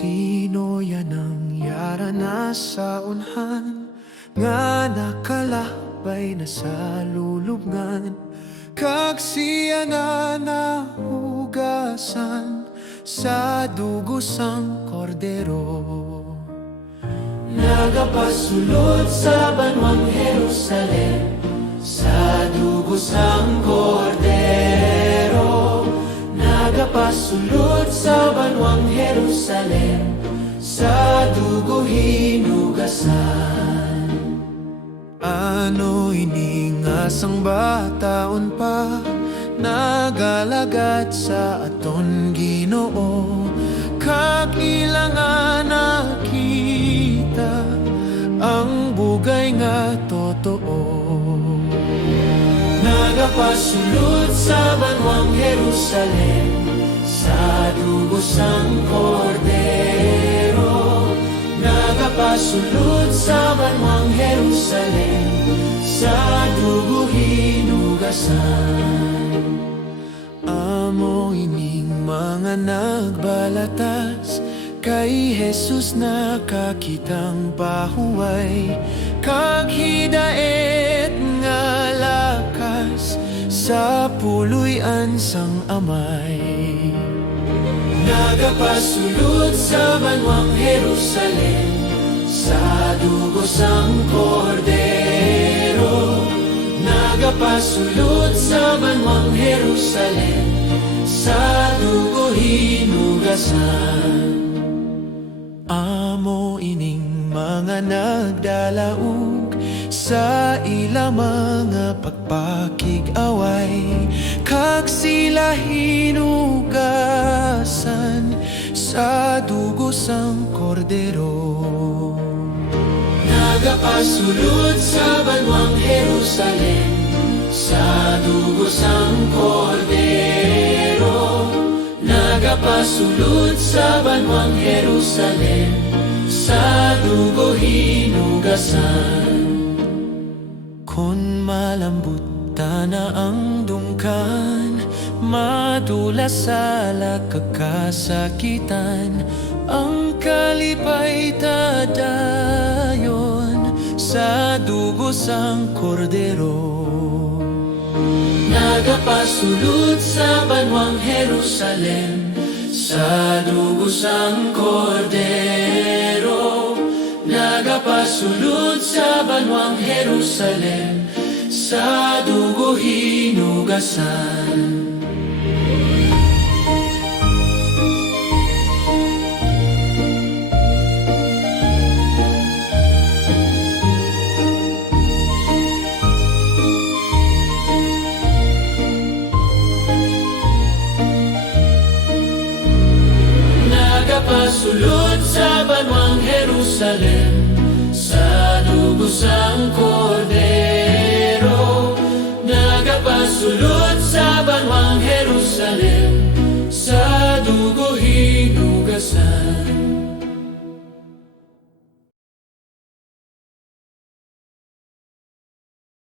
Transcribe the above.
Sino yan ang yara na sa unhan, nga nakalakbay na sa lulubngan, kag siya nga nahugasan sa dugo sang kordero. Nagapasulod sa banwang Jerusalem sa dugo sang kordero. Nagapasulod sa banwang Jerusalem sa dugo hinugasan. Ano iningasang bataon pa, nagalagat sa aton Ginoo, kag ilangan nakita ang bugay nga totoo. Nagapasulod sa banwang Jerusalem sa dugo sang kordero. Nagapasulod sa banwang Jerusalem sa dugo hinugasan. Amo ining mga nagbalatas, kay Jesus nakakitang pahuway, kag hidaet nga lakas sa puloy-an sang amay. Nagapasulod sa banwang Jerusalem sa dugo sang kordero. Nagapasulod sa banwang Jerusalem sa dugo hinugasan. Amo ining mga nagdalaog sa ila mga pagpakig-away, kag sila hinugasan sa dugo sang kordero. Nagapasulod sa banwang Jerusalem sa dugo sang kordero. Nagapasulod sa banwang Jerusalem sa dugo hinugasan. Kung malambot na ang dungkan, madulas sa kakasakitan, ang kalipay tadayon sa dugo sang kordero. Nagapasulod sa banwang Jerusalem sa dugo sang kordero. Nagapasulod sa banwang Jerusalem sa dugo hinugasan. Nagapasulod sa banwang Jerusalem